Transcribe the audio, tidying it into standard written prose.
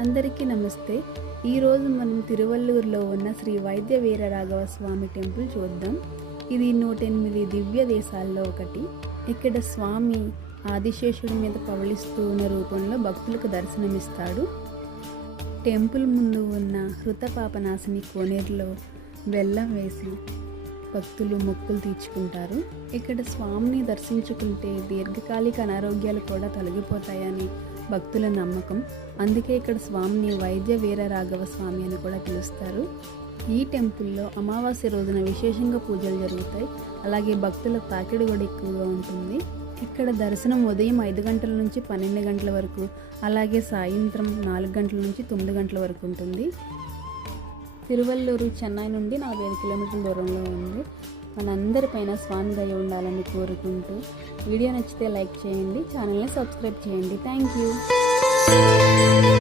అందరికీ నమస్తే. ఈరోజు మనం తిరువల్లూరులో ఉన్న శ్రీ వైద్య వీరరాఘవ స్వామి టెంపుల్ చూద్దాం. ఇది 108 దివ్య దేశాల్లో ఒకటి. ఇక్కడ స్వామి ఆదిశేషుడి మీద పవళిస్తూ ఉన్న రూపంలో భక్తులకు దర్శనమిస్తాడు. టెంపుల్ ముందు ఉన్న హృతపాపనాశిని కోనేరులో బెల్లం వేసి భక్తులు మొక్కులు తీర్చుకుంటారు. ఇక్కడ స్వామిని దర్శించుకుంటే దీర్ఘకాలిక అనారోగ్యాలు కూడా తొలగిపోతాయని భక్తుల నమ్మకం. అందుకే ఇక్కడ స్వామిని వైద్య వీరరాఘవ స్వామి అని కూడా పిలుస్తారు. ఈ టెంపుల్లో అమావాస్య రోజున విశేషంగా పూజలు జరుగుతాయి. అలాగే భక్తుల తాకిడి కూడా ఎక్కువగా ఉంటుంది. ఇక్కడ దర్శనం ఉదయం 5 గంటల నుంచి 12 గంటల వరకు, అలాగే సాయంత్రం 4 గంటల నుంచి 9 గంటల వరకు ఉంటుంది. తిరువల్లూరు చెన్నై నుండి 45 కిలోమీటర్ల దూరంలో ఉంది. మనందరిపైన స్వామి దయ ఉండాలని కోరుకుంటూ వీడియో నచ్చితే లైక్ చేయండి, ఛానల్ని సబ్స్క్రైబ్ చేయండి. Thank you.